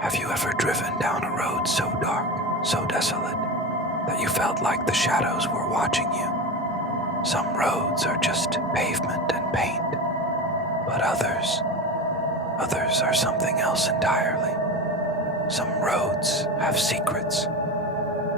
Have you ever driven down a road so dark, so desolate, that you felt like the shadows were watching you? Some roads are just pavement and paint, but others are something else entirely. Some roads have secrets.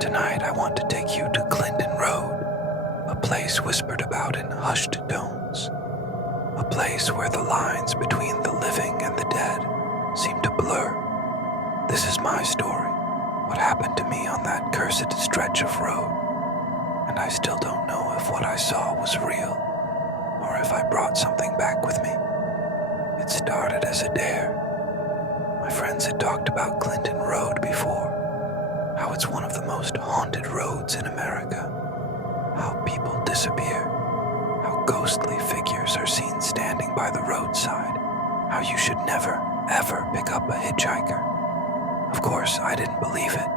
Tonight I want to take you to Clinton Road, a place whispered about in hushed tones, a place where the lines between the living and the dead seem to blur. This is my story, what happened to me on that cursed stretch of road, and I still don't know if what I saw was real, or if I brought something back with me. It started as a dare. My friends had talked about Clinton Road before, how it's one of the most haunted roads in America, how people disappear, how ghostly figures are seen standing by the roadside, how you should never, ever pick up a hitchhiker. Of course, I didn't believe it.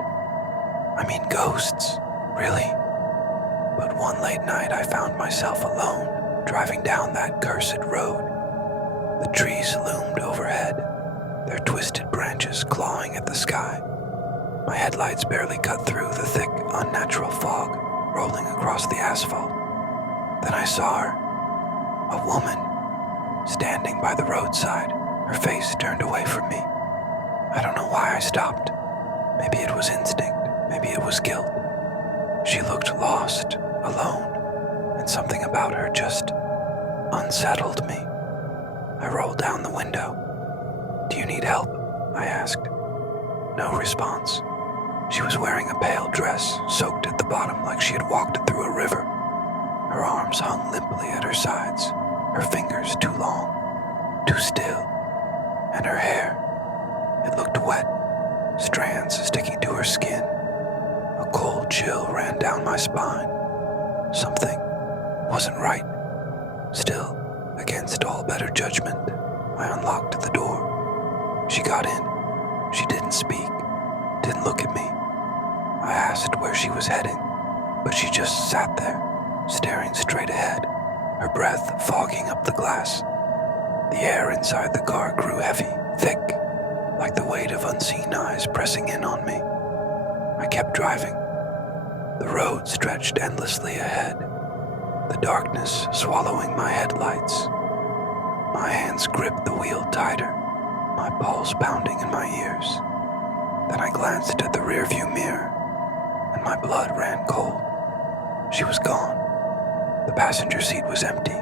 I mean, ghosts, really? But one late night I found myself alone, driving down that cursed road. The trees loomed overhead, their twisted branches clawing at the sky. My headlights barely cut through the thick, unnatural fog rolling across the asphalt. Then I saw her, a woman, standing by the roadside, her face turned away from me. I don't know why I stopped. Maybe it was instinct, maybe it was guilt. She looked lost, alone, and something about her just unsettled me. I rolled down the window. "Do you need help?" I asked. No response. She was wearing a pale dress, soaked at the bottom like she had walked through a river. Her arms hung limply at her sides, her fingers too long, too still, and her hair, it looked wet, strands sticking to her skin. A cold chill ran down my spine. Something wasn't right. Still, against all better judgment, I unlocked the door. She got in. She didn't speak, didn't look at me. I asked where she was heading, but she just sat there, staring straight ahead, her breath fogging up the glass. The air inside the car grew heavy, thick, like the weight of unseen eyes pressing in on me. I kept driving. The road stretched endlessly ahead, the darkness swallowing my headlights. My hands gripped the wheel tighter, my pulse pounding in my ears. Then I glanced at the rearview mirror, and my blood ran cold. She was gone. The passenger seat was empty.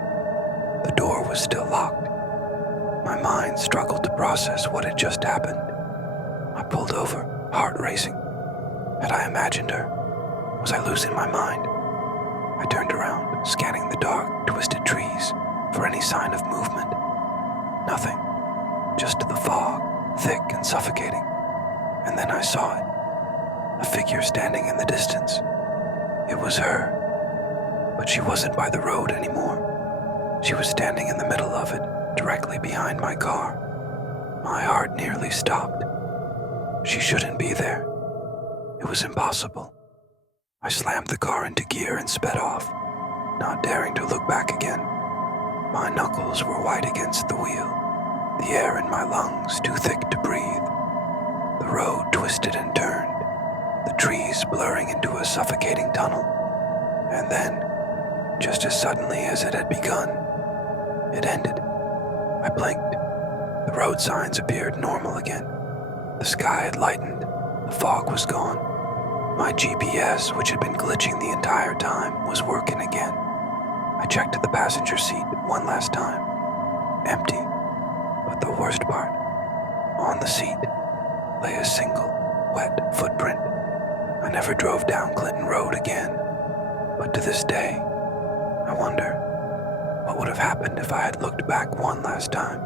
The door was still locked. My mind struggled to process what had just happened. I pulled over, heart racing. Had I imagined her? Was I losing my mind? I turned around, scanning the dark, twisted trees for any sign of movement. Nothing. Just the fog, thick and suffocating. And then I saw it. A figure standing in the distance. It was her. But she wasn't by the road anymore. She was standing in the middle of it, directly behind my car. My heart nearly stopped. She shouldn't be there. It was impossible. I slammed the car into gear and sped off, not daring to look back again. My knuckles were white against the wheel, the air in my lungs too thick to breathe. The road twisted and turned, the trees blurring into a suffocating tunnel. And then, just as suddenly as it had begun, it ended. I blinked. The road signs appeared normal again. The sky had lightened. The fog was gone. My GPS, which had been glitching the entire time, was working again. I checked the passenger seat one last time. Empty. But the worst part, on the seat lay a single, wet footprint. I never drove down Clinton Road again. But to this day, I wonder, what would have happened if I had looked back one last time?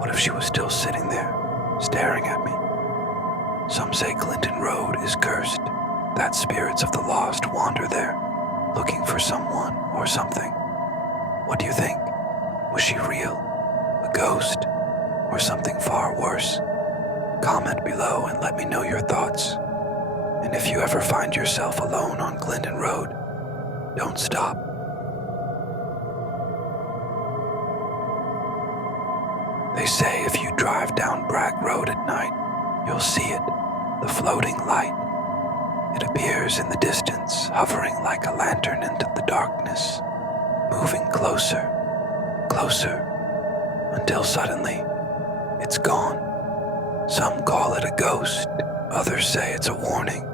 What if she was still sitting there, staring at me? Some say Clinton Road is cursed, that spirits of the lost wander there, looking for someone or something. What do you think? Was she real? A ghost? Or something far worse? Comment below and let me know your thoughts. And if you ever find yourself alone on Clinton Road, don't stop. They say if you drive down Bragg Road at night, you'll see it, the floating light. It appears in the distance, hovering like a lantern into the darkness, moving closer, closer, until suddenly it's gone. Some call it a ghost, others say it's a warning,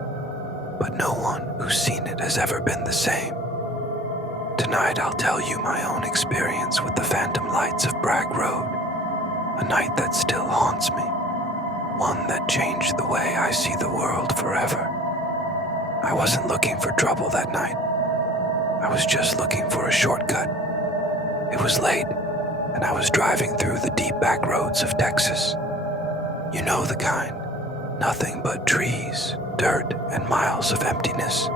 but no one who's seen it has ever been the same. Tonight I'll tell you my own experience with the phantom lights of Bragg Road, a night that still haunts me, one that changed the way I see the world forever. I wasn't looking for trouble that night. I was just looking for a shortcut. It was late, and I was driving through the deep back roads of Texas. You know the kind. Nothing but trees, dirt, and miles of emptiness.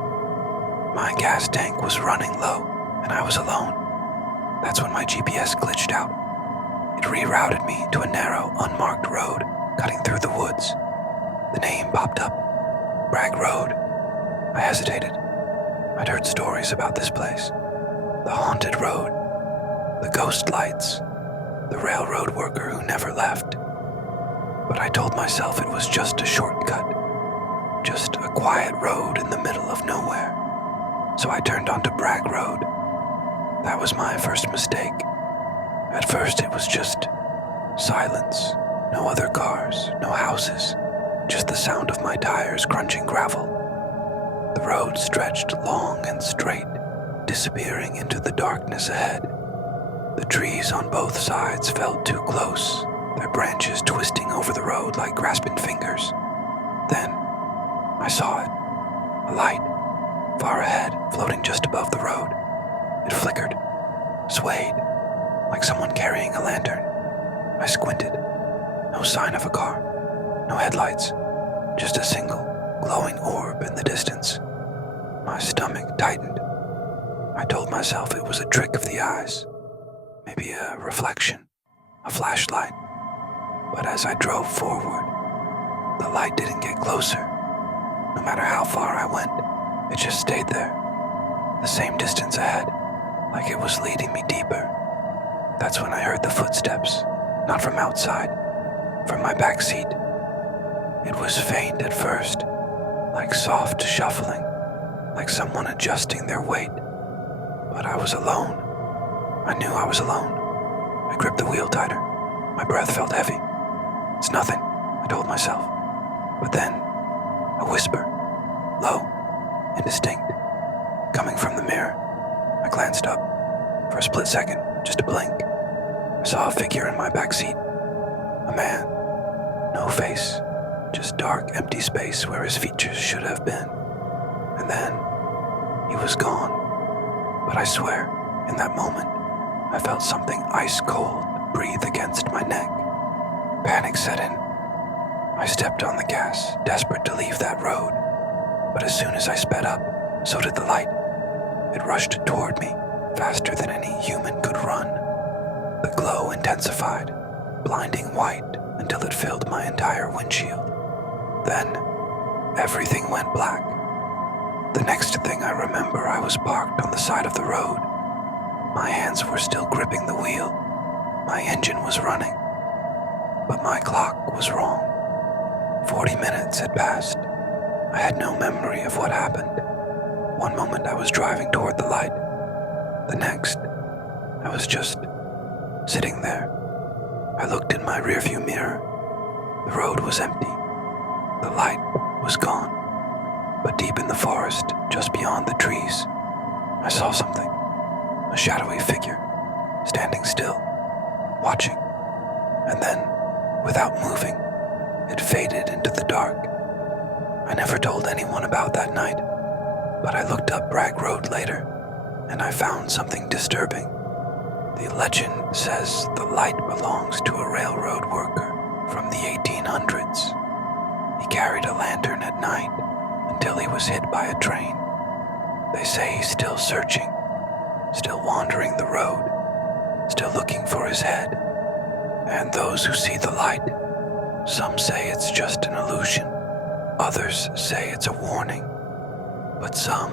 My gas tank was running low, and I was alone. That's when my GPS glitched out. It rerouted me to a narrow, unmarked road cutting through the woods. The name popped up, Bragg Road. I hesitated. I'd heard stories about this place. The haunted road, the ghost lights, the railroad worker who never left. But I told myself it was just a shortcut, just a quiet road in the middle of nowhere. So I turned onto Bragg Road. That was my first mistake. At first it was just silence, no other cars, no houses, just the sound of my tires crunching gravel. The road stretched long and straight, disappearing into the darkness ahead. The trees on both sides felt too close, their branches twisting over the road like grasping fingers. Then, I saw it. A light, far ahead, floating just above the road. It flickered, swayed, like someone carrying a lantern. I squinted. No sign of a car, no headlights, just a single, glowing orb in the distance. My stomach tightened. I told myself it was a trick of the eyes, maybe a reflection, a flashlight. But as I drove forward, the light didn't get closer. No matter how far I went, it just stayed there, the same distance ahead, like it was leading me deeper. That's when I heard the footsteps, not from outside, from my back seat. It was faint at first, like soft shuffling, like someone adjusting their weight. But I was alone. I knew I was alone. I gripped the wheel tighter. My breath felt heavy. It's nothing, I told myself. But then, a whisper, low, indistinct, coming from the mirror. I glanced up. For a split second, just a blink. I saw a figure in my back seat. A man. No face. Just dark, empty space where his features should have been. And then, he was gone. But I swear, in that moment, I felt something ice cold breathe against my neck. Panic set in. I stepped on the gas, desperate to leave that road. But as soon as I sped up, so did the light. It rushed toward me, faster than any human could run. The glow intensified, blinding white until it filled my entire windshield. Then, everything went black. The next thing I remember, I was parked on the side of the road. My hands were still gripping the wheel. My engine was running. But my clock was wrong. 40 minutes had passed. I had no memory of what happened. One moment I was driving toward the light. The next, I was just sitting there. I looked in my rearview mirror. The road was empty. The light was gone. But deep in the forest, just beyond the trees, I saw something. A shadowy figure, standing still, watching. And then, without moving, it faded into the dark. I never told anyone about that night, but I looked up Bragg Road later, and I found something disturbing. The legend says the light belongs to a railroad worker from the 1800s. He carried a lantern at night until he was hit by a train. They say he's still searching, still wandering the road, still looking for his head. And those who see the light, some say it's just an illusion, others say it's a warning, but some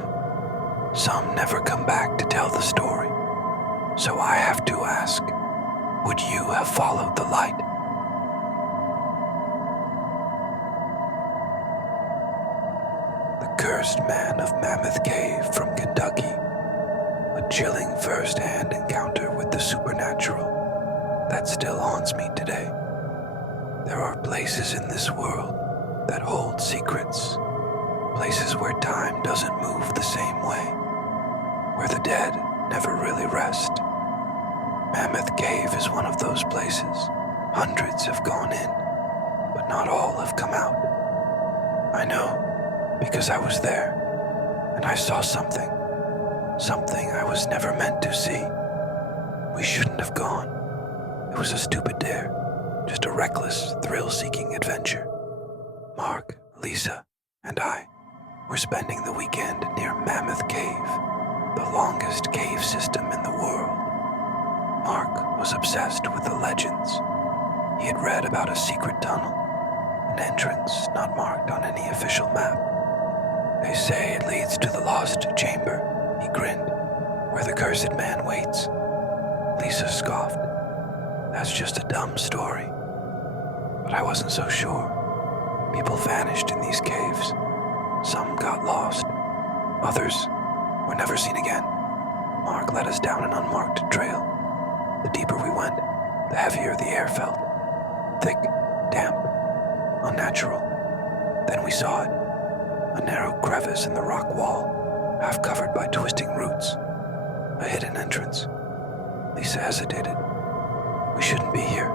never come back to tell the story. So I have to ask, would you have followed the light? cursed man of Mammoth Cave from Kentucky. A chilling first-hand encounter with the supernatural that still haunts me today. There are places in this world that hold secrets, places where time doesn't move the same way, where the dead never really rest. Mammoth Cave is one of those places. Hundreds have gone in, but not all have come out. I know, because I was there, and I saw something I was never meant to see. We shouldn't have gone. It was a stupid dare, just a reckless, thrill-seeking adventure. Mark, Lisa, and I were spending the weekend near Mammoth Cave, the longest cave system in the world. Mark was obsessed with the legends. He had read about a secret tunnel, an entrance not marked on any official map. They say it leads to the lost chamber, he grinned, where the cursed man waits. Lisa scoffed. That's just a dumb story. But I wasn't so sure. People vanished in these caves. Some got lost. Others were never seen again. Mark led us down an unmarked trail. The deeper we went, the heavier the air felt. Thick, damp, unnatural. Then we saw it. A narrow crevice in the rock wall, half covered by twisting roots. A hidden entrance. Lisa hesitated. We shouldn't be here.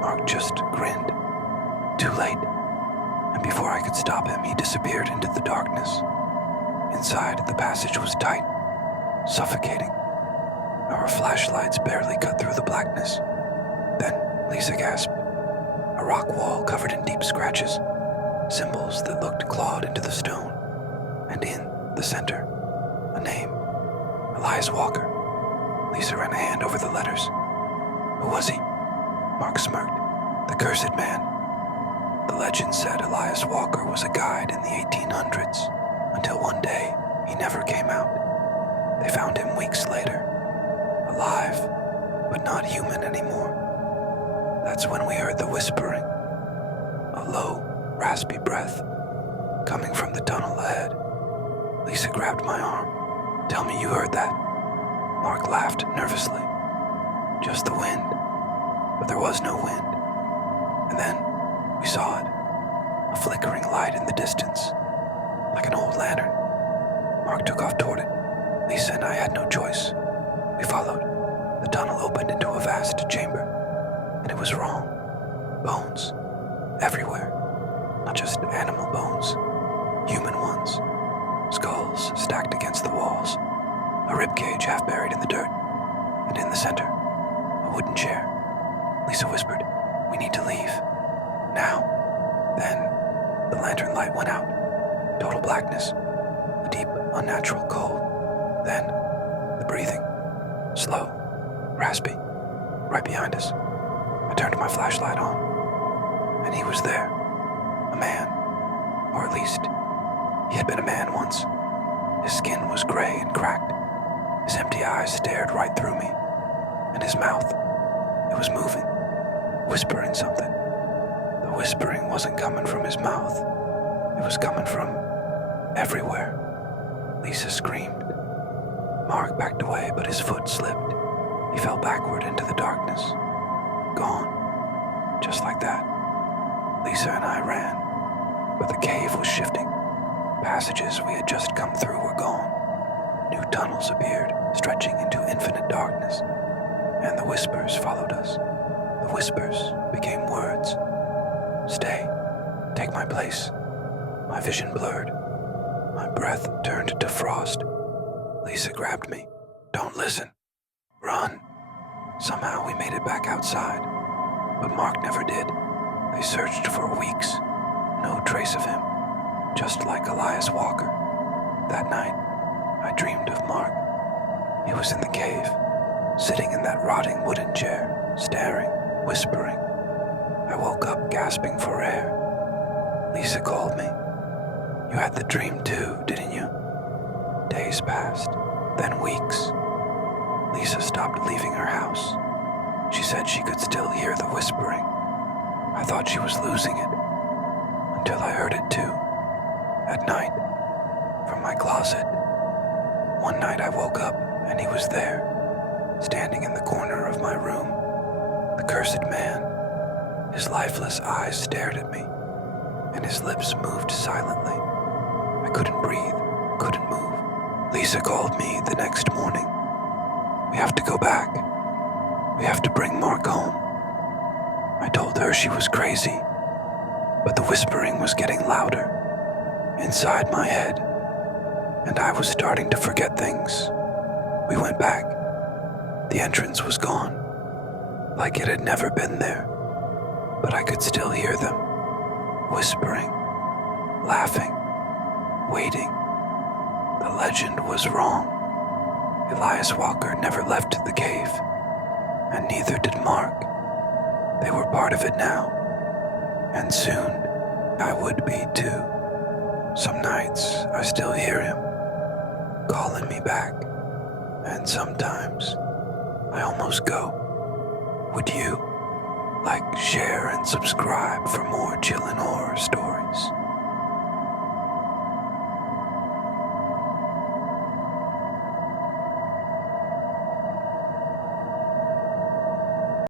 Mark just grinned. Too late. And before I could stop him, he disappeared into the darkness. Inside, the passage was tight, suffocating. Our flashlights barely cut through the blackness. Then Lisa gasped. A rock wall covered in deep scratches, symbols that looked clawed into the stone. And in the center, a name. Elias Walker. Lisa ran a hand over the letters. Who was he? Mark smirked. The cursed man. The legend said Elias Walker was a guide in the 1800s, until one day he never came out. They found him weeks later, alive, but not human anymore. That's when we heard the whispering, a low, raspy breath coming from the tunnel ahead. Lisa grabbed my arm. Tell me you heard that. Mark laughed nervously. Just the wind. But there was no wind. And then we saw it. A flickering light in the distance, like an old lantern. Mark took off toward it. Lisa and I had no choice. We followed. The tunnel opened into a vast chamber. And it was wrong. Bones. Everywhere. Not just animal bones. Human ones. Skulls stacked against the walls. A ribcage half buried in the dirt. And in the center, a wooden chair. Lisa whispered, "We need to leave. Now." Then, the lantern light went out. Total blackness. A deep, unnatural cold. Then, the breathing. Slow. Raspy. Right behind us. I turned my flashlight on. And he was there. A man. Or at least, he had been a man once. His skin was gray and cracked. His empty eyes stared right through me. And his mouth, it was moving, whispering something. The whispering wasn't coming from his mouth. It was coming from everywhere. Lisa screamed. Mark backed away, but his foot slipped. He fell backward into the darkness. Gone. Just like that. Lisa and I ran, but the cave was shifting. Passages we had just come through were gone. New tunnels appeared, stretching into infinite darkness. And the whispers followed us. The whispers became words. Stay. Take my place. My vision blurred. My breath turned to frost. Lisa grabbed me. Don't listen. Run. Somehow we made it back outside. But Mark never did. They searched for weeks. No trace of him. Just like Elias Walker. That night, I dreamed of Mark. He was in the cave, sitting in that rotting wooden chair, staring, whispering. I woke up gasping for air. Lisa called me. You had the dream too, didn't you? Days passed, then weeks. Lisa stopped leaving her house. She said she could still hear the whispering. I thought she was losing it, until I heard it too. At night, from my closet. One night I woke up and he was there, standing in the corner of my room. The cursed man. His lifeless eyes stared at me, and his lips moved silently. I couldn't breathe, couldn't move. Lisa called me the next morning. We have to go back. We have to bring Mark home. I told her she was crazy, but the whispering was getting louder inside my head, and I was starting to forget things. We went back. The entrance was gone, like it had never been there, but I could still hear them, whispering, laughing, waiting. The legend was wrong. Elias Walker never left the cave, and neither did Mark. They were part of it now, and soon I would be too. Some nights I still hear him calling me back, and sometimes I almost go. Would you like, share, and subscribe for more chillin' horror stories?